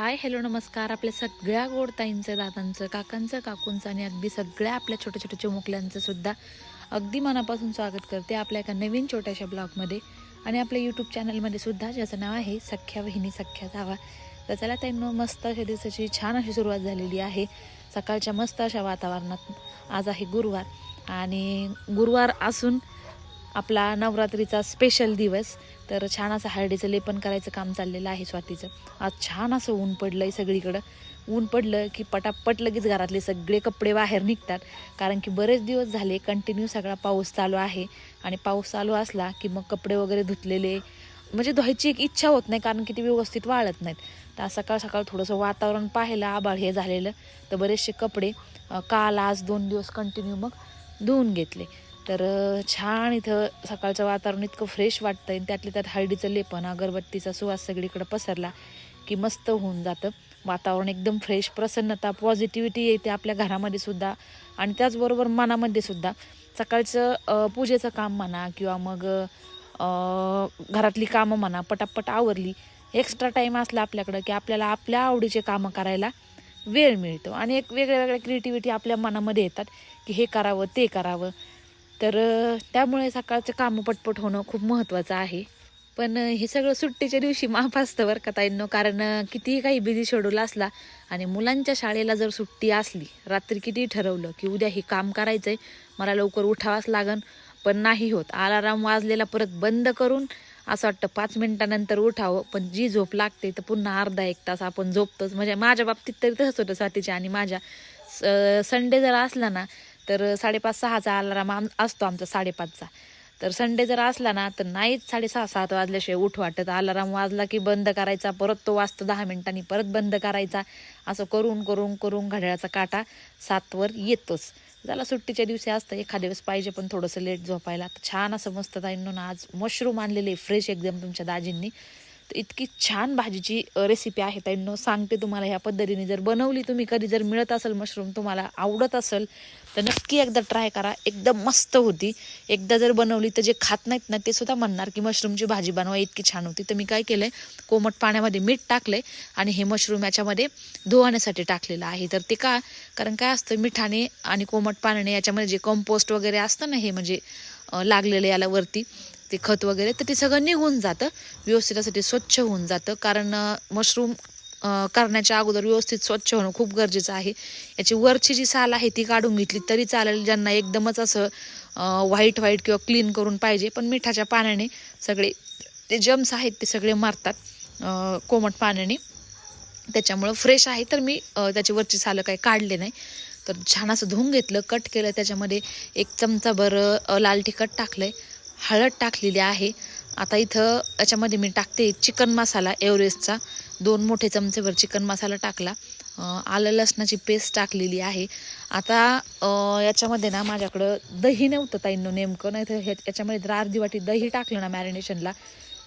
Hi hello नमस्कार. आपल्या सगळ्या गोड ताईंचं दादांचं काकांचं काकूंचं आणि अगदी सगळ्या आपल्या छोट्या छोट्या चिमुकल्यांचं सुद्धा अगदी मनापासून स्वागत करते आपल्या एका नवीन छोट्याशा ब्लॉगमध्ये. आणि आपल्या यूट्यूब चॅनलमध्ये सुद्धा ज्याचं नाव आहे सख्या बहिणी सख्या धावा. तर चला त्यांना मस्त अशा दिवसाची छान अशी सुरुवात झालेली आहे. सकाळच्या मस्त अशा वातावरणात आज आहे गुरुवार. आणि गुरुवार असून आपला नवरात्रीचा स्पेशल दिवस. तर छान असं हळदीचं लेपन करायचं काम चाललेलं आहे स्वातीचं. आज छान असं ऊन पडलं आहे सगळीकडं. ऊन पडलं की पटापट लगेच घरातले सगळे कपडे बाहेर निघतात. कारण की बरेच दिवस झाले कंटिन्यू सगळा पाऊस चालू आहे. आणि पाऊस चालू असला की मग कपडे वगैरे धुतलेले. म्हणजे धुवायची एक इच्छा होत नाही कारण की ते व्यवस्थित वाळत नाहीत. तर सकाळ सकाळ थोडंसं वातावरण पाहायला आबाळ हे झालेलं. तर बरेचसे कपडे काल आज दोन दिवस कंटिन्यू मग धुवून घेतले. तर छान इथं सकाळचं वातावरण इतकं फ्रेश वाटतंय आणि त्यातल्या त्यात हळदीचं लेपन अगरबत्तीचा सुवास सगळीकडे पसरला की मस्त होऊन जातं. वातावरण एकदम फ्रेश प्रसन्नता पॉझिटिव्हिटी येते आपल्या घरामध्ये सुद्धा आणि त्याचबरोबर मनामध्ये सुद्धा. सकाळचं पूजेचं काम म्हणा किंवा मग घरातली कामं म्हणा पटापट आवरली एक्स्ट्रा टाईम असला आपल्याकडं की आपल्याला आपल्या आवडीचे कामं करायला वेळ मिळतो. आणि एक वेगळ्या वेगळ्या क्रिएटिव्हिटी आपल्या मनामध्ये येतात की हे करावं ते करावं. तर त्यामुळे सकाळचं कामं पटपट होणं खूप महत्त्वाचं आहे. पण हे सगळं सुट्टीच्या दिवशी माफ असतं बरं का ताईंनो कारण कितीही काही बिझी शेड्यूल असला आणि मुलांच्या शाळेला जर सुट्टी असली रात्री कितीही ठरवलं की उद्या हे काम करायचं आहे मला लवकर उठावाच लागन पण नाही होत. अलाराम वाजलेला परत बंद करून असं वाटतं पाच मिनिटानंतर उठावं पण जी झोप लागते तर पुन्हा अर्धा एक तास आपण झोपतोच. म्हणजे माझ्या बाबतीत तरी तसंच होतं स्वातीच्या आणि माझ्या. संडे जर असला ना तर साडेपाच सहाचा अलाराम आम असतो आमचा साडेपाचचा. तर संडे जर असला ना तर नाहीच साडेसहा सात वाजल्याशिवाय उठ वाटत. अलाराम वाजला की बंद करायचा परत तो वाजतो दहा मिनिटांनी परत बंद करायचा. असं करून करून करून घड्याळाचा काटा सातवर येतोच. ज्याला सुट्टीच्या दिवशी असतं एखाद्या दिवस पाहिजे पण थोडंसं लेट झोपायला. तर छान असं मस्त ताईंनो ना आज मशरूम आणलेले फ्रेश एकदम तुमच्या दाजींनी. तर इतकी छान भाजीची रेसिपी आहे ताईंनो. सांगते तुम्हाला ह्या पद्धतीने जर बनवली तुम्ही कधी जर मिळत असेल मशरूम तुम्हाला आवडत असेल तर नक्की एकदा ट्राय करा. एकदम मस्त होती. एकदा जर बनवली तर जे खात नाहीत ना ते सुद्धा म्हणणार की मशरूमची भाजी बनवा इतकी छान होती. तर मी काय केलं आहे कोमट पाण्यामध्ये मीठ टाकलं आहे आणि हे मशरूम याच्यामध्ये धुवाण्यासाठी टाकलेलं आहे. तर ते का कारण काय असतं मिठाने आणि कोमट पाण्याने याच्यामध्ये जे कंपोस्ट वगैरे असतं ना हे म्हणजे लागलेलं याला वरती ते खत वगैरे तर ते सगळं निघून जातं. व्यवस्थित असं ते स्वच्छ होऊन जातं. कारण मशरूम करण्याच्या अगोदर व्यवस्थित स्वच्छ होणं खूप गरजेचं आहे. याची वरची जी साल आहे ती काढून घेतली तरी चालेल. ज्यांना एकदमच असं व्हाईट व्हाईट किंवा क्लीन करून पाहिजे. पण मिठाच्या पाण्याने सगळे ते जम्स आहेत ते सगळे मारतात कोमट पाण्याने. त्याच्यामुळं फ्रेश आहे. तर मी त्याची वरची सालं काही काढले नाही. तर छान असं धुवून घेतलं कट केलं. त्याच्यामध्ये एक चमचाभर लाल तिखट टाकलंय. हळद टाकलेली आहे. आता इथं याच्यामध्ये मी टाकते चिकन मसाला एव्हरेस्टचा. दोन मोठे चमचेभर चिकन मसाला टाकला. आलं लसणाची पेस्ट टाकलेली आहे. आता याच्यामध्ये ना माझ्याकडं दही नव्हतं ताईंनो नेमकं. नाही तर ह्या याच्यामध्ये जर अर्धी वाटी दही टाकलं ना मॅरिनेशनला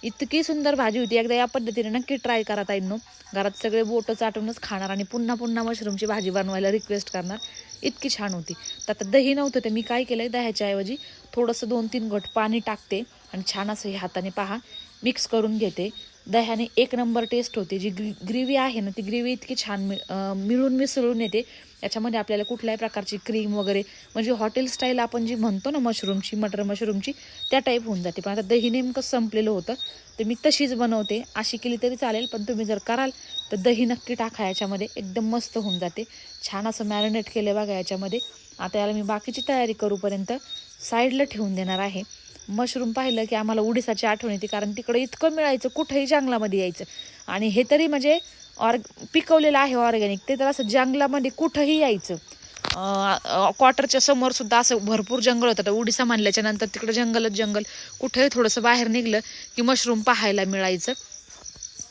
इतकी सुंदर भाजी होती. एकदा या पद्धतीने नक्की ट्राय करा ताईंनो. घरात सगळे बोटं चाटूनच खाणार आणि पुन्हा पुन्हा मशरूमची भाजी बनवायला रिक्वेस्ट करणार. इतकी छान होती. तर आता दही नव्हतं ते मी काय केलं आहे दह्याच्या ऐवजी थोडंसं दोन तीन घट पाणी टाकते. आणि छान असं हे हाताने पहा. मिक्स करून घेते. दह्याने एक नंबर टेस्ट होते. जी ग्री ग्रेव्ही आहे ना ती ग्रेव्ही इतकी छान मि मिळून मिसळून येते. याच्यामध्ये आपल्याला कुठल्याही प्रकारची क्रीम वगैरे म्हणजे हॉटेल स्टाईल आपण जी म्हणतो ना मशरूमची मटर मशरूमची त्या टाईप होऊन जाते. पण आता दही नेमकं संपलेलं होतं तर मी तशीच बनवते. अशी केली तरी चालेल पण तुम्ही जर कराल तर दही नक्की टाका. याच्यामध्ये एकदम मस्त होऊन जाते. छान असं मॅरिनेट केलं बघा याच्यामध्ये. आता याला मी बाकीची तयारी करूपर्यंत साईडला ठेवून देणार आहे. मशरूम पाहिलं की आम्हाला उडीसाची आठवण येते कारण तिकडं इतकं मिळायचं कुठंही जंगलामध्ये यायचं. आणि हे तरी म्हणजे ऑर्ग पिकवलेलं आहे ऑर्गॅनिक ते तर असं जंगलामध्ये कुठंही यायचं. क्वार्टरच्या समोर सुद्धा असं भरपूर जंगल होतं. उडीसा म्हणल्याच्या नंतर तिकडं जंगलच जंगल. कुठंही थोडंसं बाहेर निघलं की मशरूम पाहायला मिळायचं.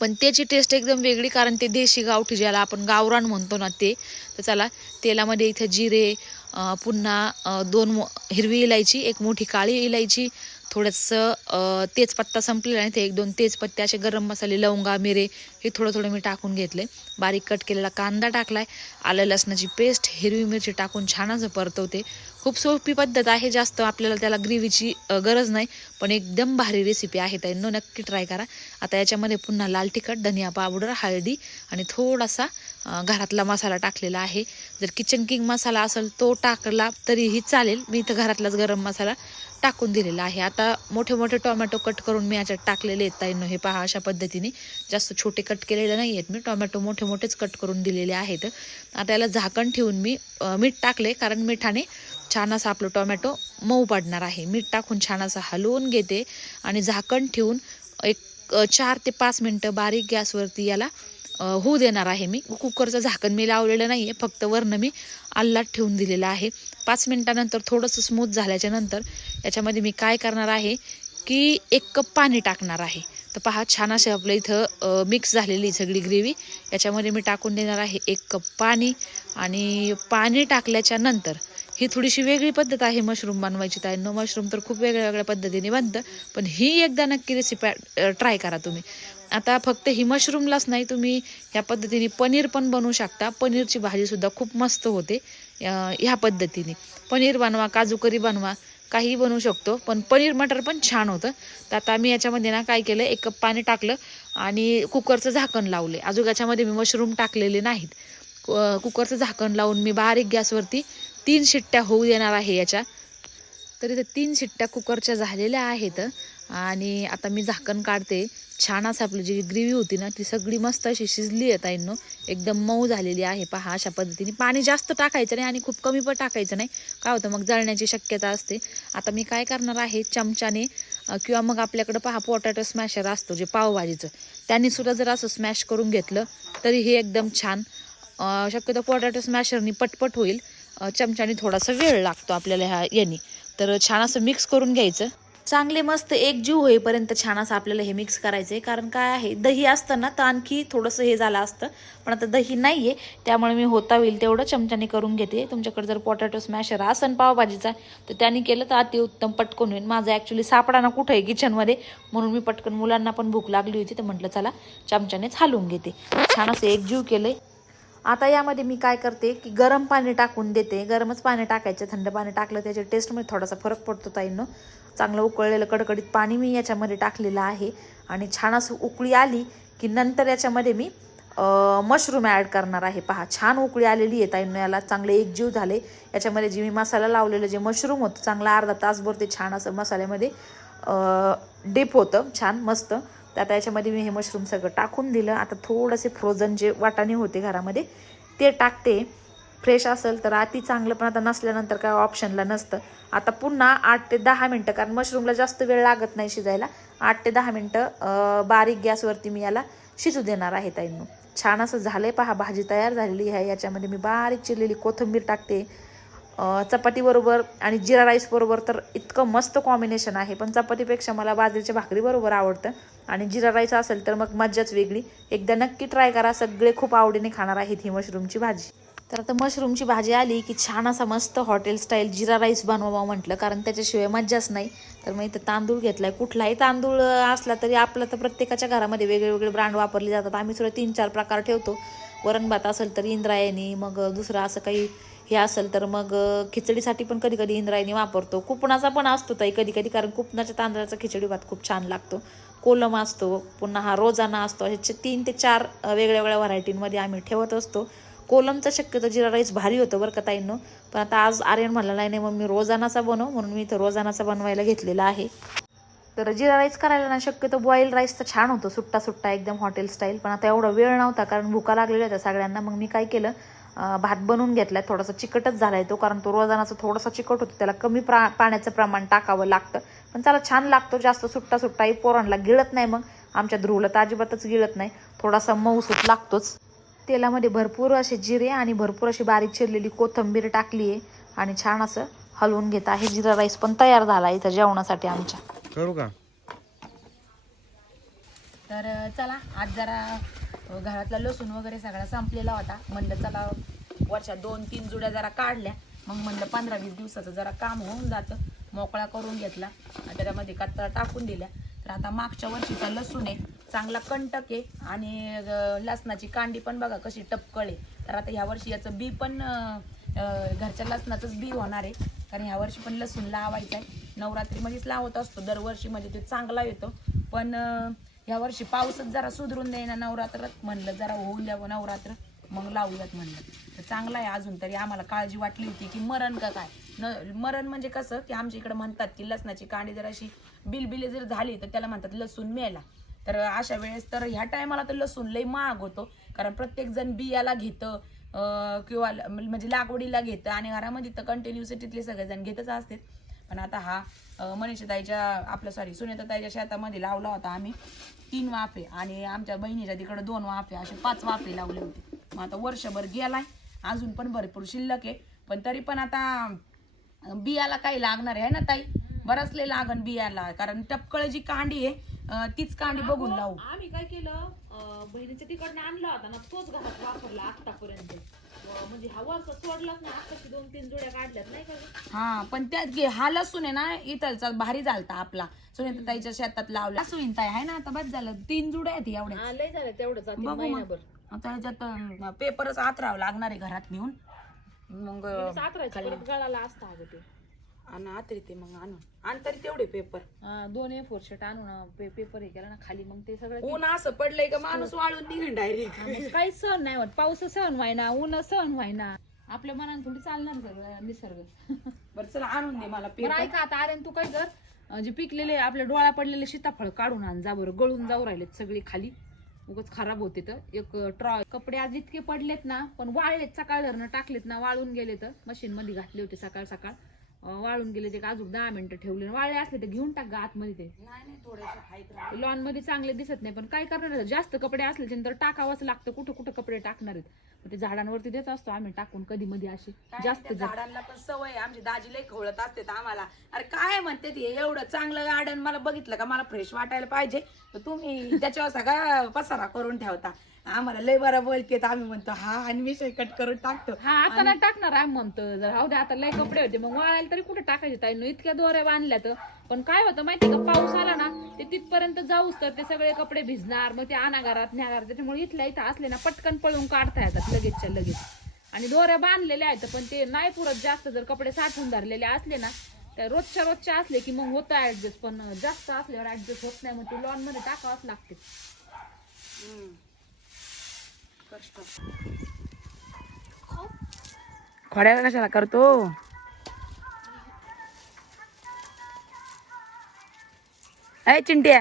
पण त्याची टेस्ट एकदम वेगळी कारण ते देशी गावठी ज्याला आपण गावरान म्हणतो ना ते तर चला तेलामध्ये इथं जिरे पुन्हा दोन हिरवी इलायची एक मोठी काळी इलायची थोडंसं तेजपत्ता संपलेला आहे ते एक दोन तेजपत्ते असे गरम मसाले लवंगा मिरे हे थोडं थोडं मी टाकून घेतले. बारीक कट केलेला कांदा टाकलाय. आलं लसणाची पेस्ट हिरवी मिरची टाकून छान असं परतवते. खूप सोपी पद्धत आहे जास्त आपल्याला त्याला ग्रेव्हीची गरज नाही पण एकदम भारी रेसिपी आहे ताईंनो. नक्की ट्राय करा. आता याच्यामध्ये पुन्हा लाल तिखट धनिया पावडर हळदी आणि थोडासा घरातला मसाला टाकलेला आहे. जर किचन किंग मसाला असेल तो टाकला तरीही चालेल. मी इथं घरातलाच गरम मसाला टाकून दिलेला आहे. आता मोठे मोठे टोमॅटो कट करून मी याच्यात टाकलेले आहेत ताईंनो. हे पहा अशा पद्धतीने. जास्त छोटे कट केलेले नाही आहेत मी. टोमॅटो मोठे मोठेच कट करून दिलेले आहेत. आता याला झाकण ठेवून मी मीठ टाकले. कारण मिठाने छान असा आपलं टोमॅटो मऊ पडणार आहे. मीठ टाकून छान असं हलवून घेते आणि झाकण ठेवून एक चार ते पाच मिनटं बारीक गॅसवरती याला होऊ देणार आहे मी. कुकरचं झाकण मी लावलेलं नाही आहे फक्त वरनं मी आल्लात ठेवून दिलेलं आहे. पाच मिनटानंतर थोडंसं स्मूथ झाल्याच्यानंतर याच्यामध्ये मी काय करणार आहे की एक कप पाणी टाकणार आहे. तर पहा छान असे आपलं इथं मिक्स झालेली सगळी ग्रेव्ही. याच्यामध्ये मी टाकून देणार आहे एक कप पाणी आणि पाणी टाकल्याच्या नंतर ही थोडीशी वेगळी पद्धत आहे मशरूम बनवायची ताई नो मशरूम तर खूप वेगळ्या वेगळ्या पद्धतीने बनतं. पण ही एकदा नक्की रेसिपी ट्राय करा तुम्ही. आता फक्त ही मशरूमलाच नाही तुम्ही ह्या पद्धतीने पनीर पण बनवू शकता. पनीरची भाजीसुद्धा खूप मस्त होते ह्या पद्धतीने. पनीर बनवा काजू करी बनवा काहीही बनवू शकतो पण पनीर मटर पण छान होतं. तर आता मी याच्यामध्ये ना काय केलं एक कप पाणी टाकलं आणि कुकरचं झाकण लावले. अजून याच्यामध्ये मी मशरूम टाकलेले नाहीत. कुकरचं झाकण लावून मी बारीक गॅसवरती तीन शिट्ट्या होऊ देणार आहे याच्या. तर इथे तीन शिट्ट्या कुकरच्या झालेल्या आहेत. आणि आता मी झाकण काढते. छान असं आपली जी ग्रेव्ही होती ना ती सगळी मस्त अशी शिजली आहे ताईंनो. एकदम मऊ झालेली आहे. पहा अशा पद्धतीने पाणी जास्त टाकायचं नाही आणि खूप कमी पण टाकायचं नाही. काय होतं मग जळण्याची शक्यता असते. आता मी काय करणार आहे चमच्याने किंवा मग आपल्याकडं पहा पोटॅटो स्मॅशर असतो जे पावभाजीचं. त्यांनी सुद्धा जर असं स्मॅश करून घेतलं तरी हे एकदम छान. शक्यतो पोटॅटो स्मॅशरनी पटपट होईल. चमच्याने थोडासा वेळ लागतो आपल्याला ह्या याने. तर छान असं मिक्स करून घ्यायचं. चांगले मस्त एक जीव होईपर्यंत छान असं आपल्याला हे मिक्स करायचं आहे कारण काय आहे दही असतं ना तर आणखी थोडंसं हे झालं असतं. पण आता दही नाही आहे त्यामुळे मी होता होईल तेवढं चमच्याने करून घेते. तुमच्याकडे जर पोटॅटो स्मॅशर असन पावभाजीचा तर त्याने केलं तर अतिउत्तम पटकन होईल. माझं ॲक्च्युली सापडा ना कुठं आहे किचनमध्ये म्हणून मी पटकन मुलांना पण भूक लागली होती तर म्हटलं चला चमच्यानेच हालवून घेते. छान असं एक जीव केलं आता यामध्ये मी काय करते की गरम पाणी टाकून देते. गरमच पाणी टाकायचं थंड पाणी टाकलं त्याच्या टेस्टमध्ये थोडासा फरक पडतो ताईंनो. चांगलं उकळलेलं कडकडीत पाणी मी याच्यामध्ये टाकलेलं आहे. आणि छान असं उकळी आली की नंतर याच्यामध्ये मी मशरूम ॲड करणार आहे. पहा छान उकळी आलेली आहे ताईंनो याला चांगले एकजीव झाले. याच्यामध्ये जे मी मसाला लावलेलं जे मशरूम होतं चांगला अर्धा तासभर ते छान असं मसाल्यामध्ये डीप होतं छान मस्त. तर आता याच्यामध्ये मी हे मशरूम सगळं टाकून दिलं. आता थोडंसे फ्रोझन जे वाटाणे होते घरामध्ये ते टाकते. फ्रेश असेल तर अति चांगलं पण आता नसल्यानंतर काय ऑप्शनला नसतं. आता पुन्हा आठ ते दहा मिनटं कारण मशरूमला जास्त वेळ लागत नाही शिजायला. आठ ते दहा मिनटं बारीक गॅसवरती मी याला शिजू देणार आहे ताईंनो. छान असं झालं आहे पहा भाजी तयार झालेली आहे. याच्यामध्ये मी बारीक चिरलेली कोथिंबीर टाकते. चपातीबरोबर आणि जिरा राईसबरोबर तर इतकं मस्त कॉम्बिनेशन आहे. पण चपातीपेक्षा मला बाजरीच्या भाकरीबरोबर आवडतं आणि जिरा राईस असेल तर मग मज्जाच वेगळी. एकदा नक्की ट्राय करा. सगळे खूप आवडीने खाणार आहेत ही मशरूमची भाजी. तर आता मशरूमची भाजी आली की छान असा मस्त हॉटेल स्टाईल जिरा राईस बनवावा म्हटलं. कारण त्याच्याशिवाय मज्जाच नाही. तर मग इथं तांदूळ घेतला आहे कुठलाही तांदूळ असला तरी आपलं तर प्रत्येकाच्या घरामध्ये वेगळे वेगळे ब्रँड वापरले जातात. आम्ही सुद्धा तीन चार प्रकार ठेवतो. वरण भात असेल तर इंद्रायणी मग दुसरं असं काही हे असेल तर मग खिचडीसाठी पण कधी कधी इंद्रायणी वापरतो. कुपणाचा पण असतो ताई कधी कधी कारण कुपणाच्या तांदळाचा खिचडी भात खूप छान लागतो. कोलम असतो पुन्हा हा रोजाना असतो असे तीन ते चार वेगळ्या वेगळ्या व्हरायटींमध्ये आम्ही ठेवत असतो. कोलमचा शक्यतो जिरा राईस भारी होतं बरं का ताईंनो. पण आता आज आर्यन म्हणला नाही नाही मग मी रोजानाचा बनव म्हणून मी इथं रोजानाचा बनवायला घेतलेला आहे. तर जिरा राईस करायला ना शक्यतो बॉईल राईस तर छान होतो सुट्टा सुट्टा एकदम हॉटेल स्टाईल. पण आता एवढा वेळ नव्हता कारण भुका लागलेल्या होत्या सगळ्यांना. मग मी काय केलं भात बनवून घेतलाय थोडासा चिकटच झालाय तो कारण तो रोजानाचा थोडासा चिकट होतो त्याला कमी प्रा पाण्याचं प्रमाण टाकावं लागतं. पण त्याला छान लागतो जास्त सुट्टा सुट्टाही पोरांना गिळत नाही मग. आमच्या ध्रुवला तर अजिबातच गिळत नाही. थोडासा मऊसूत लागतोच. तेलामध्ये भरपूर असे जिरे आणि भरपूर अशी बारीक चिरलेली कोथिंबीर टाकली आहे आणि छान असं हलवून घेत आहे. जिरा राईस पण तयार झाला इथं जेवणासाठी आमच्या. करू का? तर चला आज जरा घरातला लसूण वगैरे सगळा संपलेला होता. म्हणलं चला वर्षात दोन तीन जुड्या जरा काढल्या. मग म्हणलं पंधरा वीस दिवसाचं जरा काम होऊन जातं. मोकळा करून घेतला. आणि त्याच्यामध्ये कत्तरा टाकून दिल्या. तर आता मागच्या वर्षीचा लसूण आहे. चांगला कंटक आहे. आणि लसणाची कांडी पण बघा कशी टपकळ आहे. तर आता ह्या वर्षी याचं बी पण घरच्या लसणाचंच बी होणार आहे. कारण ह्या वर्षी पण लसूण लावायचं आहे. नवरात्रीमध्येच लावत असतो. दरवर्षी म्हणजे ते चांगला येतो. पण ह्या वर्षी पाऊसच जरा सुधरून देईना नवरात्रात म्हणलं जरा होऊ द्यावं नवरात्र. मग लावूयात म्हणलं. तर चांगलं आहे अजून तरी आम्हाला काळजी वाटली होती की मरण का काय? न मरण म्हणजे कसं की आमच्या इकडे म्हणतात की लसणाची कांडी जर अशी बिलबिले जर झाली तर त्याला म्हणतात लसूण मेला तर अशा वेळेस तर ह्या टायमाला तर लसूण लई महाग होतो. कारण प्रत्येक जण बियाला घेतं किंवा म्हणजे लागवडीला घेतं आणि घरामध्ये तर कंटिन्यू सिटीतले सगळेजण घेतच असते पण आता हा मनीषाताईच्या आपलं आपल्या सॉरी सुनीताताईच्या शेतामध्ये लावला होता आम्ही. तीन वाफे आणि आमच्या बहिणीच्या तिकडे दोन वाफे असे पाच वाफे लावले होते. मग आता वर्षभर गेलाय अजून पण भरपूर शिल्लक आहे. पण तरी पण आता बियाला काही लागणार आहे ना ताई? बरंच लय लागन बियाला कारण टपकळ जी कांडी आहे तीच कांडी बघून लावू. आम्ही काय केलं बहिणीच्या तिकडनं आणला होता ना तोच घरात वापरला आतापर्यंत म्हणजे हा वरचा सोडलाच नाही. आताची दोन तीन जोड्या काढल्यात नाही का ग? हा पण त्यात घे हा लसूण आहे ना इथलचा भारी झालता आपला. सुनीता ताईच्या शेतात लावला. लसूण ताई आहे ना आता बस झालं. तीन जुड्या आहेत एवढ्या हा, लय झालं तेवढं जाते बघू मग. महिनाभर आता ह्याच्यात पेपरच आतरावं लागणार आहे घरात नेऊन. मग सातरायचं परत गळाला असता अगं ते. आणि आतरी ते मग आणून. आण तरी तेवढे पेपर हा, दोन ए फोर शर्ट आणून पे- पेपर हे केला ना खाली मग ते सगळं ऊन असं पडलंय का माणूस वाळून निघून डायरेक्ट मग काहीच सहन नाही होत. पाऊस सहन व्हायना ऊन सहन व्हायना. आपल्या मनाने थोडी चालणार सगळं निसर्ग. बरं चला आणून दे मला बरं पेपर ऐका आता आर्यन तू काय कर? अं, जे पिकलेले आपल्या डोळा पडलेले सीताफळ काढून आण जा बरं गळून जाऊ राहिलेत सगळे खाली. उगाच खराब होते तर. एक ट्रॉ कपडे आज इतके पडलेत ना पण वाळलेत सकाळ धरणं टाकलेत ना वाळून गेले तर मशीन मध्ये घातले होते सकाळ सकाळ. वाळून गेले ते अजून दहा मिनिटं ठेवले. वाळले असले तर घेऊन टाक आतमध्ये ते. लॉनमध्ये चांगले दिसत नाही पण काय करणार? जास्त कपडे असले तर टाकावंच लागतं. कुठं कुठं कपडे टाकणार आहेत? ते झाडांवरती देत असतो आम्ही टाकून कधी मध्ये असे. काय जास्त झाडांना पण सवय. आमची दाजी लई खवळत असते आम्हाला. अरे काय म्हणते ते? एवढं चांगलं गार्डन मला बघितलं का? मला फ्रेश वाटायला पाहिजे. तुम्ही त्याच्यावर सगळा पसारा करून ठेवता. आम्हाला लय बरं बोलते तर आम्ही म्हणतो हा आणि विषय कट करून टाकतो. हा आता नाही टाकणार आम्ही म्हणतो जर राहू दे आता लय कपडे होते मग वाळायला तरी कुठे टाकायचे ताई? इतक्या दोऱ्या बांधल्या तर पण काय होतं माहिती का पाऊस आला ना ते तिथपर्यंत जाऊच तर ते सगळे कपडे भिजणार मग ते अनागारात न्यागारात त्याच्यामुळे इथल्या इथं असले ना पटकन पळून काढता येतात लगेचच्या लगेच. आणि दोऱ्या बांधलेल्या आहेत पण ते नाही पुरत जास्त जर कपडे साठवून धरलेले असले ना त्या रोजच्या रोजच्या असले की मग होतं ऍडजस्ट पण जास्त असल्यावर ऍडजस्ट होत नाही मग ते लॉनमध्ये टाकावंच लागते. कष्ट. खोड्या कशाला करतो? अय चिंट्या.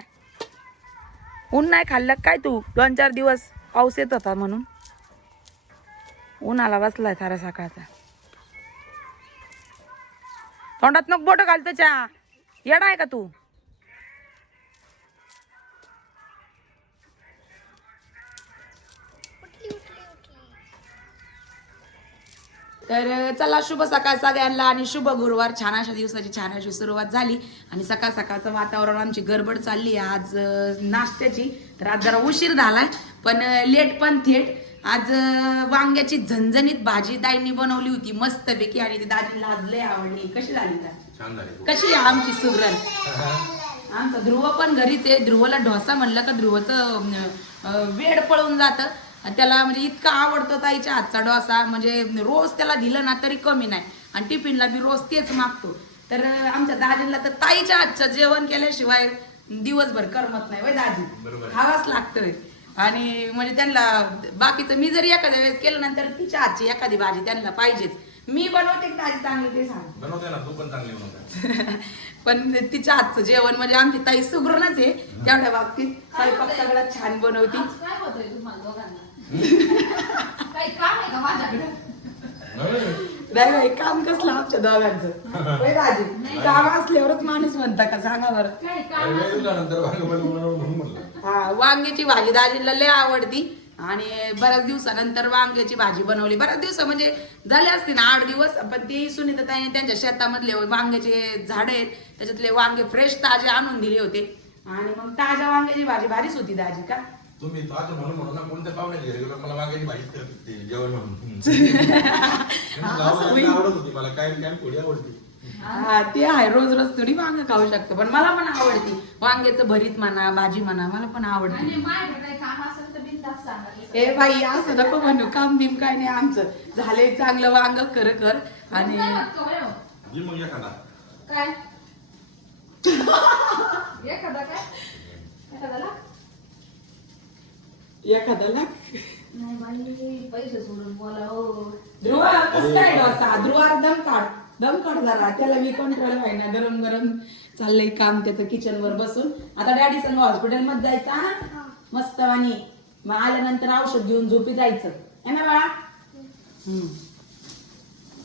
ऊन नाही खाल्लं काय तू? दोन चार दिवस पाऊस येत होता म्हणून. उन्हाला बसलाय सारा सकाळचा. तोंडात नको बोट घालतो चहा येडा आहे का तू? तर चला शुभ सकाळ सगळ्यांना आणि शुभ गुरुवार. छान अशा दिवसाची छान अशी सुरुवात झाली आणि सकाळ सकाळचं वातावरण आमची गडबड चालली आज नाश्त्याची. तर आज जरा उशीर झालाय पण लेट पण थेट. आज वांग्याची झणझणीत भाजी ताईंनी बनवली होती. मस्तपैकी आणि ती दाजीला आज लय आवडली. कशी झाली झाले. कशी आहे आमची सुगरण? आमचा ध्रुव पण घरीच आहे. ध्रुवला डोसा म्हणलं का ध्रुवचं वेड पळून जातं. आणि त्याला म्हणजे इतका आवडतो ताईच्या हातचा डोसा म्हणजे रोज त्याला दिलं ना तरी कमी नाही. आणि टिफिनला बी रोज तेच मागतो. तर आमच्या दाजीला तर ताईच्या हातचं जेवण केल्याशिवाय दिवसभर करमत नाही वय दाजी. खावाच लागतंय. आणि म्हणजे त्यांना बाकीचं मी जरी एखाद्या वेळेस केलं ना तर तिच्या हातची एखादी भाजी त्यांना पाहिजेच. मी बनवते की ताजी चांगली ते सांग. बनवते ना तू पण चांगली बनवते. पण तिच्या हातचं जेवण म्हणजे आमची ताई सुगरणच आहे. तेवढ्या बाबतीत स्वयंपाक सगळ्यात छान बनवती. काही काम आहे का माझ्याकडे? नाही. नाही काम कसलं आमच्या दोघांचं? होय काम असल्यावरच माणूस म्हणता का? सांगा बरं. काम हा वांग्याची भाजी दाजीला लय आवडती. आणि बऱ्याच दिवसानंतर वांग्याची भाजी बनवली. बऱ्याच दिवस म्हणजे झाले असते ना आठ दिवस पण ती सुनीता ताईने त्यांच्या शेतामधले वांग्याचे झाड आहेत. त्याच्यातले वांगे फ्रेश ताजे आणून दिले होते. आणि मग ताज्या वांग्याची भाजी भारीच होती दाजी का? तुम्ही ताज म्हणून म्हणून ना कोणत्या पाहुण्याची घरी गेलो? मला वांग्याची भाजी करत होती जेवण म्हणून. आवडत होती मला काय काय थोडी आवडती. हा ते आहे रोज रोज थोडी वांग खाऊ शकतो पण मला पण आवडती. वांग्याचं भरीत म्हणा भाजी म्हणा मला पण आवडते. ए बाई असं नको म्हणू काम बिम काय नाही आमचं. झालंय चांगलं वांग कर कर. आणि मग एखादा. काय? एखादा काय? एखाद्याला? एखाद्याला नाही बाई पैसे सोडून बोला हो. ध्रुवा कसं काय डोसा? ध्रुवा दम काढ. दम काढ जरा. त्याला मी कंट्रोल आहे ना. गरम गरम चाललंय काम त्याचं किचन वर बसून. आता डॅडी संग हॉस्पिटलमध्ये जायचं हा? मस्त आणि मग आल्यानंतर औषध घेऊन झोपी जायचं. है ना बाळा? हम्म.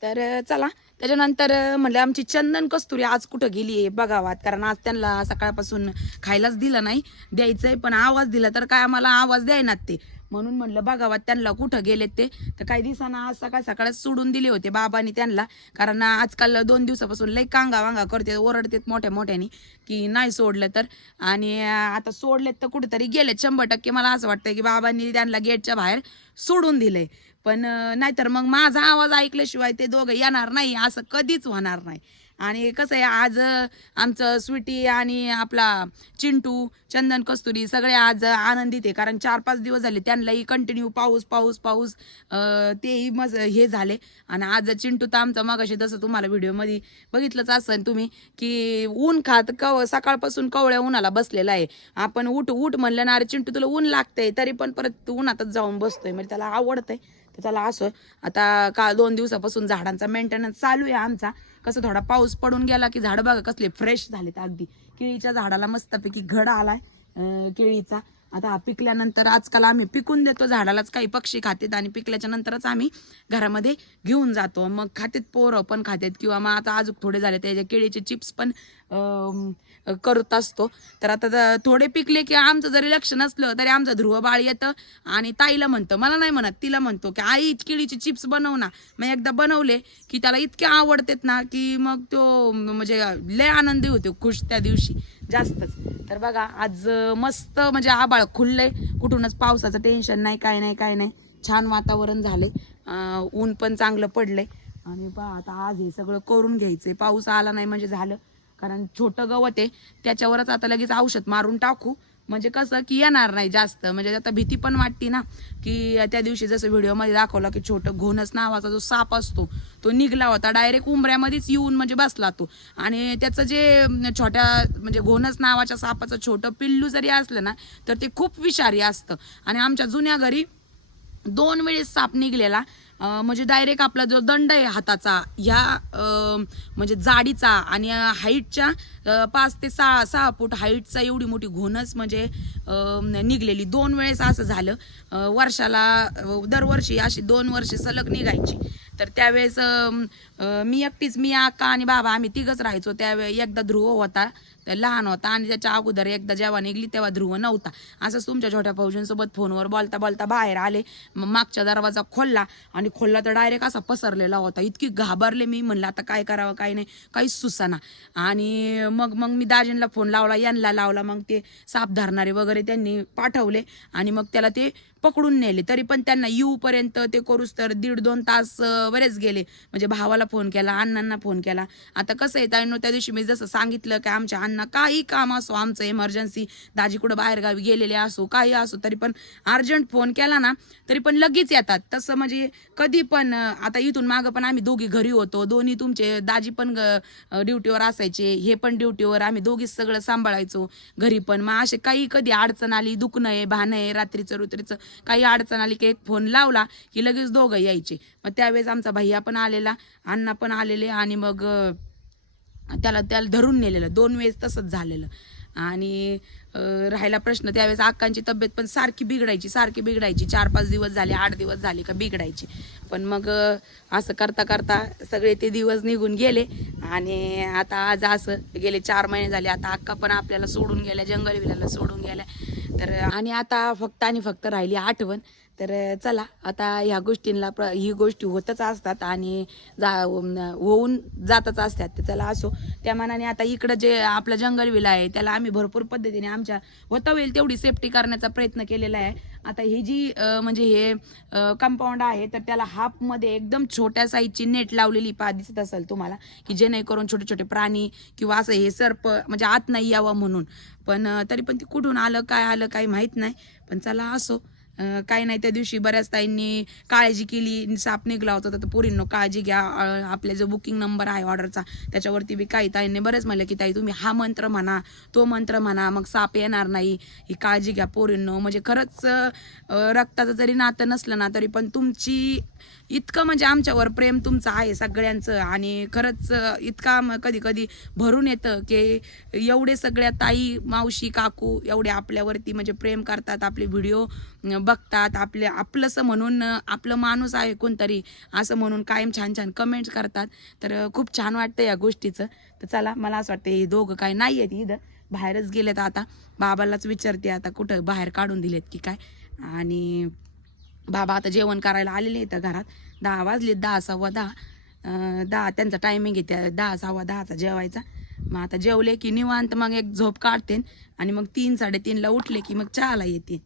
तर चला. त्याच्यानंतर म्हणलं आमची चंदन कस्तुरी आज कुठं गेली आहे बघावात कारण आज त्यांना सकाळपासून खायलाच दिलं नाही द्यायचं आहे पण आवाज दिला. तर काय आम्हाला आवाज द्यायनात ते? म्हणून म्हणलं बघावात त्यांना कुठं गेलेत ते? तर काही दिवसांना आज सकाळ सकाळच सोडून दिले होते बाबांनी त्यांना. कारण आजकाल दोन दिवसापासून लई कांगा वांगा करते ओरडतेत मोठ्या मोठ्यानी की नाही सोडलं तर. आणि आता सोडलेत तर कुठेतरी गेलेत. शंभर टक्के मला असं वाटतं की बाबांनी त्यांना गेटच्या बाहेर सोडून दिलंय. पण नाहीतर मग माझा आवाज ऐकल्याशिवाय ते दोघं येणार नाही असं कधीच होणार नाही. आणि कसं आहे आज आमचं स्वीटी आणि आपला चिंटू चंदन कस्तुरी सगळे आज आनंदित आहे. कारण चार पाच दिवस झाले त्यांनाही कंटिन्यू पाऊस पाऊस पाऊस तेही मज हे झाले. आणि आज चिंटू तर आमचा मगाशी जसं तुम्हाला व्हिडिओमध्ये बघितलंच असेल तुम्ही की ऊन खात कव सकाळपासून कवळ्या उन्हाला बसलेला आहे. आपण उठ उठ म्हणलं ना अरे चिंटू तुला ऊन लागतंय तरी पण परत उन्हातच जाऊन बसतोय. म्हणजे त्याला आवडतंय. तर त्याला असो आता का दोन दिवसापासून झाडांचा मेंटेनन्स चालू आहे आमचा. कसं थोडा पाऊस पडून गेला की झाडं बघा कसले फ्रेश झालेत अगदी. केळीच्या झाडाला मस्तपैकी घड आलाय केळीचा. आता हा पिकल्यानंतर आजकाल आम्ही पिकून देतो झाडालाच काही पक्षी खातेत आणि पिकल्याच्या नंतरच आम्ही घरामध्ये घेऊन जातो. मग खातेत पोरं पण खातेत किंवा मग आता अजून थोडे झाले त्याच्या केळीचे चिप्स पण करत असतो. तर आता थोडे पिकले की आमचं जरी लक्ष नसलं तरी आमचं ध्रुव बाळ येतं आणि ताईला म्हणतं. मला नाही म्हणत तिला म्हणतो की आई केळीचे चिप्स बनव ना. मग एकदा बनवले की त्याला इतके आवडतेत ना की मग तो म्हणजे लय आनंदी होतो खुश त्या दिवशी. जास्तच. तर बघा आज मस्त म्हणजे आबाळ खुललंय. कुठूनच पावसाचं टेन्शन नाही काय नाही काय नाही. छान वातावरण झालं ऊन पण चांगलं पडलंय. आणि बा आता आज हे सगळं करून घ्यायचंय. पाऊस आला नाही म्हणजे झालं. कारण छोटं गवत आहे त्याच्यावरच आता लगेच औषध मारून टाकू. म्हणजे कसं की येणार नाही जास्त. म्हणजे आता भीती पण वाटते ना की त्या दिवशी जसं व्हिडिओमध्ये दाखवलं की छोटं घोणस नावाचा जो साप असतो तो निघला होता. डायरेक्ट उंबऱ्यामध्येच येऊन म्हणजे बसला तो. आणि त्याचं जे छोट्या म्हणजे घोणस नावाच्या सापाचं छोटं पिल्लू जरी असलं ना तर ते खूप विषारी असतं. आणि आमच्या जुन्या घरी दोन वेळेस साप निघलेला. म्हणजे डायरेक्ट आपला जो दंड आहे हाताचा ह्या म्हणजे जाडीचा आणि हाईटच्या पाच ते सहा सहा फूट हाईटचा एवढी मोठी घोणस म्हणजे निघलेली. दोन वेळेस असं झालं वर्षाला दरवर्षी अशी दोन वर्ष सलग निघायची. तर त्यावेळेस मी एकटीच मी अक्का आणि बाबा आम्ही तिघच राहायचो. त्यावेळी एकदा ध्रुव होता तर लहान होता आणि त्याच्या अगोदर एकदा जेव्हा निघली तेव्हा ध्रुव नव्हता. असंच तुमच्या छोट्या भाऊजींसोबत फोनवर बोलता बोलता बाहेर आले. मग मागच्या दरवाजा खोलला आणि खोलला तर डायरेक्ट असा पसरलेला होता. इतकी घाबरले मी म्हणलं आता काय करावं काय नाही काहीच सुसाना आणि मग मग मी दाजींना फोन लावला यांना लावला मग ते साप धरणारे वगैरे त्यांनी पाठवले. आणि मग त्याला ते पकडून नेले. तरी पण त्यांना येऊपर्यंत ते करूच तर दीड दोन तास बरेच गेले. म्हणजे भावाला फोन केला अण्णांना फोन केला. आता कसं आहे ताईनो त्या दिवशी मी जसं सांगितलं की आमच्या अण्णा काही काम असो आमचं इमर्जन्सी दाजी कुठं बाहेरगावी गेलेले असो काही असो तरी पण अर्जंट फोन केला ना तरी पण लगेच येतात. तसं म्हणजे कधी पण आता इथून मागं पण आम्ही दोघी घरी होतो. दोन्ही तुमचे दाजी पण ड्युटीवर असायचे हे पण ड्युटीवर. आम्ही दोघीच सगळं सांभाळायचो घरी पण. मग असे काही कधी अडचण आली दुखणं आहे भाणं आहे रात्रीचं रुत्रीचं काही अडचण आली की एक फोन लावला की लगेच दोघं यायचे. मग त्यावेळेस आमचा भैया पण आलेला अण्णा पण आलेले आणि मग त्याला त्याला धरून नेलेलं. दोन वेळेस तसंच झालेलं. आणि राहिला प्रश्न. त्यावेळेस अक्कांची तब्येत पण सारखी बिघडायची सारखी बिघडायची. चार पाच दिवस झाले आठ दिवस झाले का बिघडायची. पण मग असं करता करता सगळे ते दिवस निघून गेले. आणि आता आज असं गेले चार महिने झाले. आता अक्का पण आपल्याला सोडून गेल्या जंगल विल्याला सोडून गेल्या. तर आणि आता फक्त आणि फक्त राहिली आठवण. तर चला आता ह्या गोष्टींना प्र ही गोष्टी होतच असतात आणि जा होऊन जातच असतात. तर चला असो. त्या मानाने आता इकडं जे आपलं जंगल विला आहे त्याला आम्ही भरपूर पद्धतीने आमच्या होता होईल तेवढी सेफ्टी करण्याचा प्रयत्न केलेला आहे. आता ही जी म्हणजे हे कंपाऊंड आहे तर त्याला हाफमध्ये एकदम छोट्या साईजची नेट लावलेली पा दिसत असेल तुम्हाला की जेणेकरून छोटे छोटे प्राणी किंवा असं हे सर्प म्हणजे आत नाही यावं म्हणून. पण तरी पण ती कुठून आलं काय आलं काही माहीत नाही. पण चला असो. काय काही नाही त्या दिवशी बऱ्याच ताईंनी काळजी केली साप निघला होता तर पोरींनो काळजी घ्या आपल्या आपले जो बुकिंग नंबर आहे ऑर्डरचा त्याच्यावरती बी काही ताईंनी बरेच म्हणलं की ताई तुम्ही हा मंत्र म्हणा तो मंत्र म्हणा मग साप येणार नाही ही काळजी घ्या पोरींनो. म्हणजे खरंच रक्ताचं जरी नातं नसलं ना तरी पण तुमची इतकं म्हणजे आमच्यावर प्रेम तुमचं आहे सगळ्यांचं आणि खरंच इतका कधी कधी भरून येतं की एवढे सगळ्या ताई मावशी काकू एवढे आपल्यावरती म्हणजे प्रेम करतात आपले व्हिडिओ बघतात आपले आपलंसं म्हणून आपलं माणूस आहे कोणतरी असं म्हणून कायम छान छान कमेंट्स करतात. तर खूप छान वाटतं या गोष्टीचं. तर चला मला असं वाटतं हे दोघं काय नाही आहेत इथं. बाहेरच गेलेत आता. बाबालाच विचारते आता कुठं बाहेर काढून दिलेत की काय. आणि बाबा आता जेवण करायला आलेले आहेत घरात. दहा वाजले दहा सव्वा दहा. दहा त्यांचा टायमिंग आहे त्या दहा सव्वा दहाचा जेवायचा. मग आता जेवले की निवांत मग एक झोप काढते आणि मग तीन साडेतीनला उठले की मग चहाला येते.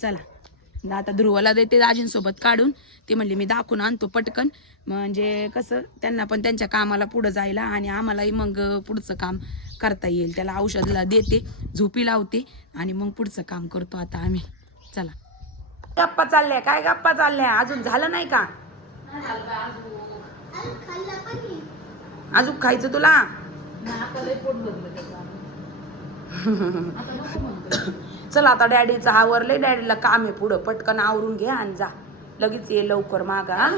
चला. आता ध्रुवाला देते दाजींसोबत काढून. ते म्हणले मी दाखवून आणतो पटकन. म्हणजे कसं त्यांना पण त्यांच्या कामाला पुढं जायला आणि आम्हालाही मग पुढचं काम करता येईल. त्याला औषधला देते झोपी लावते आणि मग पुढचं काम करतो आता आम्ही. चला. गप्पा चालल्या काय गप्पा चालल्या? अजून झालं नाही का? अजून खायचं तुला? चल आता डॅडीचं आवरलंय डॅडीला काम आहे पुढं. पटकन आवरून घे आणि जा. लगेच ये लवकर मागा हा?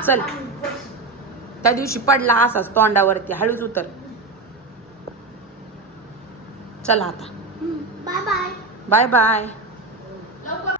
चल. त्या दिवशी पडला असाच तोंडावरती हळूच उतर. चला आता. बाय बाय बाय बाय लवकर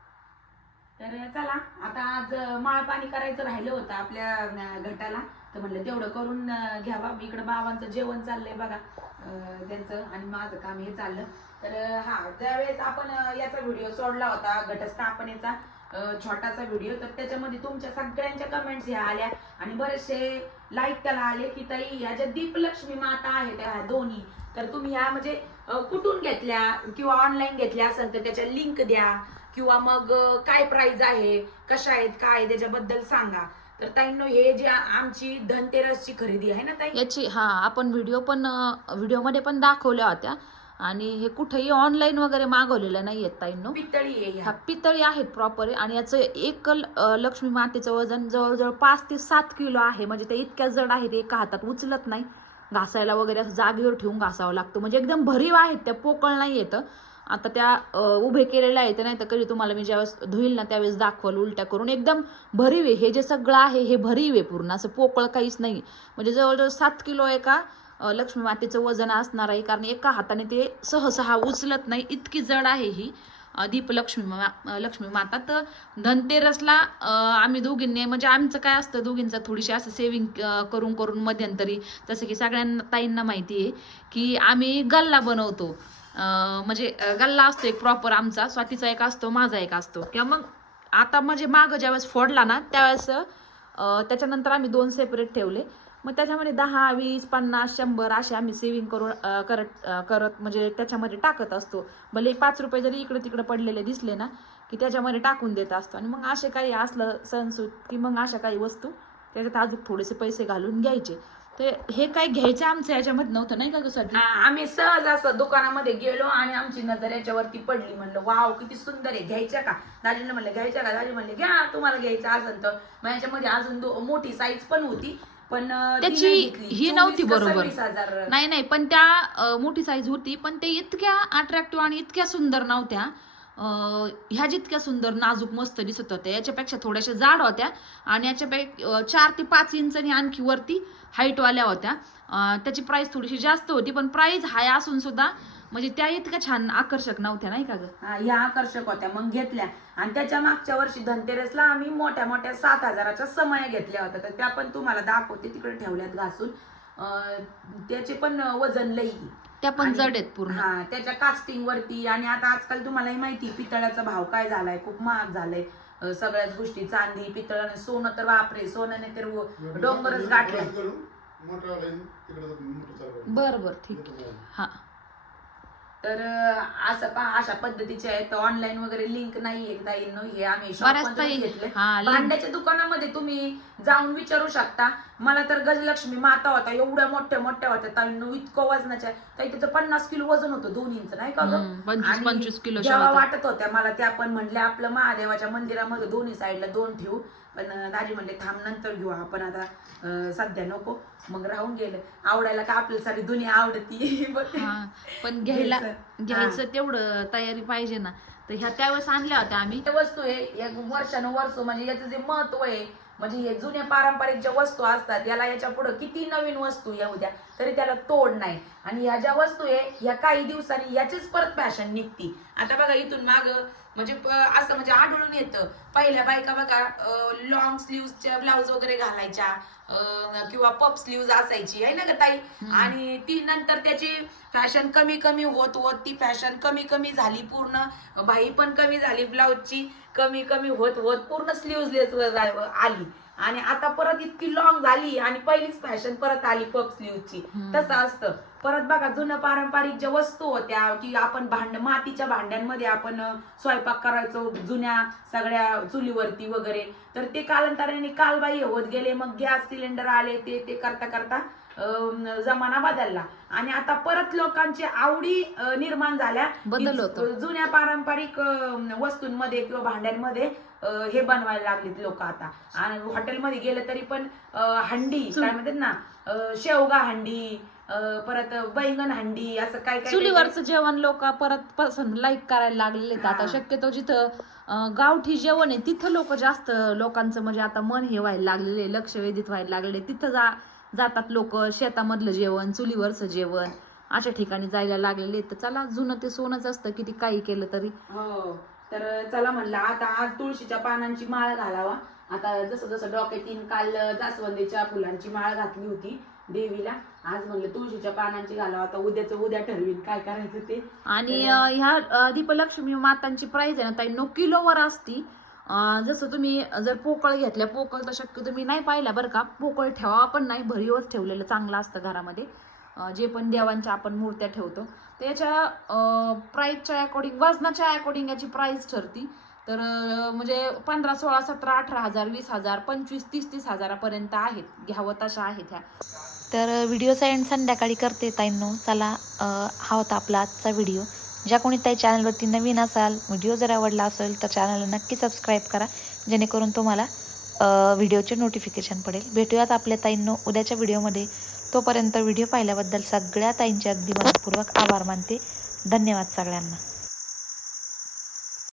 तर चला आता आज माळ पाणी करायचं राहिलं होतं आपल्या अं, गटाला. तर म्हणलं तेवढं करून अं, घ्यावा. इकडं बाबांचं जेवण चाललंय बघा अं, त्यांचं आणि माझं काम हे चाललं. तर अं, हा ज्यावेळेस आपण अं, याचा व्हिडिओ सोडला होता घटस्थापनेचा अं, छोटासा व्हिडिओ. तर त्याच्यामध्ये तुमच्या सगळ्यांच्या कमेंट्स ह्या आल्या. आणि बरेचसे लाईक त्याला आले की ताई ह्या ज्या दीपलक्ष्मी माता आहेत ह्या दोन्ही तर तुम्ही ह्या म्हणजे कुठून घेतल्या किंवा ऑनलाईन घेतल्या असेल तर त्याच्या लिंक द्या किंवा मग काय प्राइस आहे कशा आहेत काय आहे, त्याच्याबद्दल सांगा. तर ताईंनो हे जे आमची धनतेरसची खरेदी आहे ना ताई? याची हा आपण व्हिडिओ पण व्हिडिओमध्ये पण दाखवल्या होत्या. आणि हे कुठेही ऑनलाईन वगैरे मागवलेलं नाही आहेत ताईंनो. पितळी आहे हा. पितळी आहेत प्रॉपर आणि याचं एक लक्ष्मी मातेचं वजन जवळजवळ पाच ते सात किलो आहे. म्हणजे ते इतक्या जड आहेत एका हातात उचलत नाही. घासायला वगैरे असं जागेवर ठेवून घासावं लागतं. म्हणजे एकदम भरीव आहेत त्या पोकळ नाही येतं आता त्या उभे केलेल्या आहेत नाही तर कधी तुम्हाला मी ज्यावेळेस धुईल ना त्यावेळेस दाखवल उलट्या करून. एकदम भरीव आहे. हे जे सगळं आहे हे भरीव आहे पूर्ण. असं पोकळ काहीच नाही. म्हणजे जवळजवळ सात किलो एका लक्ष्मी मातेचं वजन असणार आहे. कारण एका हाताने ते सहसहा उचलत नाही. इतकी जड आहे ही. दीपलक्ष्मी मा लक्ष्मी माता. तर धनतेरसला आम्ही दोघींनी म्हणजे आमचं काय असतं दोघींचं थोडीशी असं सेविंग करून करून मध्यंतरी जसं की सगळ्यांना ताईंना माहिती आहे की आम्ही गल्ला बनवतो. म्हणजे गल्ला असतो एक प्रॉपर आमचा स्वातीचा एक असतो माझा एक असतो. किंवा मग आता म्हणजे मागं ज्यावेळेस फोडला ना त्यावेळेस त्याच्यानंतर आम्ही दोन सेपरेट ठेवले. मग त्याच्यामध्ये दहा वीस पन्नास शंभर असे आम्ही सेव्हिंग करून करत करत म्हणजे त्याच्यामध्ये टाकत असतो. भले पाच रुपये जरी इकडे तिकडे पडलेले दिसले ना की त्याच्यामध्ये टाकून देत असतो. आणि मग असे काही असलं सणसूत की मग अशा काही वस्तू त्याच्यात अजून थोडेसे पैसे घालून घ्यायचे. ते हे काय घ्यायचं आमचं याच्यामध्ये नव्हतं नाही का गं स्वाती? आ- आम्ही सहज असं दुकानामध्ये गेलो आणि आमची नजर याच्यावरती पडली. म्हणलं वाव किती सुंदर आहे घ्यायच्या का? दाजीला म्हणलं घ्यायच्या का? दाजी म्हणले घ्या तुम्हाला घ्यायचं असेल तर. मग याच्यामध्ये अजून दो- मोठी साईज पण होती पण अं, ती त्याची नाही घेतली. ही 24 नव्हती का बरोबर. 26 हजार. नाही नाही पण त्या अं, मोठी साईज होती पण ते इतक्या अट्रॅक्टिव्ह आणि इतक्या सुंदर नव्हत्या. अं, ह्या जितक्या सुंदर नाजूक मस्त दिसत होत्या. याच्यापेक्षा थोड्याशा जाड होत्या. आणि याच्यापेक्षा चार ते पाच इंचानी आणखी वरती हाईटवाल्या होत्या. त्याची प्राइस थोडीशी जास्त होती पण प्राइस हाय असून सुद्धा म्हणजे त्या इतक्या छान आकर्षक नव्हत्या नाही का ग? हा, ह्या आकर्षक होत्या मग घेतल्या. आणि त्याच्या मागच्या वर्षी धनतेरसला आम्ही मोठ्या मोठ्या सात हजाराच्या समया घेतल्या होत्या. तर त्या पण तुम्हाला दाखवते तिकडे ठेवल्यात घासून. अं, त्याचे पण वजन लई. त्या पण आणि- जड आहेत पूर्ण. हा त्याच्या कास्टिंग वरती. आणि आता आजकाल तुम्हालाही माहिती पितळाचा भाव काय झालाय खूप महाग झालाय. सगळ्याच गोष्टी चांदी पितळ आणि सोनं तर वापरे सोन्याने तर डोंगरच गाठलाय. बर बर ठीक. हा. तर असं पहा अशा पद्धतीचे आहेत. ऑनलाईन वगैरे लिंक नाहीये ताईंनो. हे आम्ही घेतले. भांड्याच्या दुकानामध्ये तुम्ही जाऊन विचारू शकता. मला तर गजलक्ष्मी माता होता. एवढ्या मोठ्या मोठ्या होत्या. ताईंनो इतकं वजनाच्या. ताई तिचं पन्नास किलो वजन होतं दोन्हीचं नाही का गं? पंचवीस- किलोच्या जेव्हा. वाटत होत्या मला त्या आपण म्हणले आपलं महादेवाच्या मंदिरामध्ये दोन्ही साईडला दोन ठेवू. पण दाजी म्हणले थांब नंतर घेऊ आपण आता सध्या नको. मग राहून गेलं. आवडायला का आपल्याला सारी दुनिया आवडती? पण घ्यायला घ्यायचं. तेवढं तयारी पाहिजे ना. तर ह्या त्यावेळेस आणल्या होत्या आम्ही. वस्तू आहे एक वर्षानुवर्ष म्हणजे याचं जे महत्त्व आहे म्हणजे हे जुन्या पारंपरिक ज्या वस्तू असतात याला याच्यापुढे किती नवीन वस्तू येऊ द्या तरी त्याला तोड नाही. आणि ह्या ज्या वस्तू आहे ह्या काही दिवसांनी याचीच परत फॅशन निघती. आता बघा इथून माग म्हणजे असं म्हणजे आढळून येतं. पहिल्या बायका बघा लॉंग स्लीव्हच्या ब्लाऊज वगैरे घालायच्या किंवा पप स्लीव्ज असायची आहे ना ग ताई? आणि ती नंतर त्याची फॅशन कमी कमी होत होत ती फॅशन कमी कमी झाली पूर्ण. बाई पण कमी झाली ब्लाऊजची कमी कमी होत होत पूर्ण स्लीव्हलेस आली. आणि आता परत इतकी लॉंग झाली आणि पहिलीच फॅशन परत आली पप स्लीव्हची तसं असतं. परत बघा जुनं पारंपरिक ज्या वस्तू होत्या की आपण भांड मातीच्या भांड्यांमध्ये आपण स्वयंपाक करायचो जुन्या सगळ्या चुलीवरती वगैरे. तर ते कालांतराने कालबाह्य होत गेले मग गॅस सिलेंडर आले ते ते करता करता जमाना बदलला. आणि आता परत लोकांची आवडी निर्माण झाल्या. बदल होतो. जुन्या पारंपरिक वस्तूंमध्ये किंवा भांड्यांमध्ये हे बनवायला लागलेत लोक आता. आणि हॉटेलमध्ये गेले तरी पण हंडी काय म्हणतात ना शेवगा हंडी परत बैंगन हंडी असं काय काय चुलीवरचं जेवण लोक परत पसंत लाईक करायला लागलेले आहेत. आता. शक्यतो जिथं गावठी जेवण आहे तिथं लोक जास्त लोकांचं म्हणजे आता मन हे व्हायला लागलेले लक्ष वेधित व्हायला लागले तिथं जा जातात लोक शेतामधलं जेवण चुलीवरचं जेवण अशा ठिकाणी जायला लागलेले. तर चला जुनं ते सोनच असतं किती काही केलं तरी. हो तर चला म्हणलं आता आज तुळशीच्या पानांची माळ घालावा. आता जसं जसं येईन काल जास्वंदीच्या फुलांची माळ घातली होती. देवीला. आज म्हणलं तुळशीच्या पानांची घालावा. आता उद्याचं उद्या ठरवीन काय करायचं ते. आणि अं, ह्या दीपलक्ष्मी मातांची प्राइस आहे ना ताई नो किलोवर असती. अं, जसं तुम्ही जर पोकळ घेतल्या पोकळ तर शक्य तुम्ही नाही पाहिल्या बरं का. पोकळ ठेवा पण नाही भरीवच ठेवलेलं चांगलं असतं घरामध्ये. अं, जे पण देवांच्या आपण मूर्त्या ठेवतो. तर याच्या प्राईसच्या अकॉर्डिंग वजनाच्या अकॉर्डिंग याची प्राइस ठरती. तर म्हणजे पंधरा सोळा सतरा अठरा हजार वीस हजार पंचवीस तीस तीस हजारापर्यंत आहेत. घ्यावं तशा आहेत ह्या. तर व्हिडिओचा एंड संध्याकाळी करते ताईंनो. चला हा होता आपला आजचा व्हिडिओ ज्या कोणी ताई चॅनलवरती नवीन असाल व्हिडिओ जर आवडला असेल तर चॅनलला नक्की सबस्क्राईब करा. जेणेकरून तुम्हाला व्हिडिओचे नोटिफिकेशन पडेल. भेटूयात आपल्या ताईंनो उद्याच्या व्हिडिओमध्ये तोपर्यंत व्हिडिओ पाहिल्याबद्दल सगळ्या ताईंचे अगदी मनपूर्वक आभार मानते. धन्यवाद सगळ्यांना.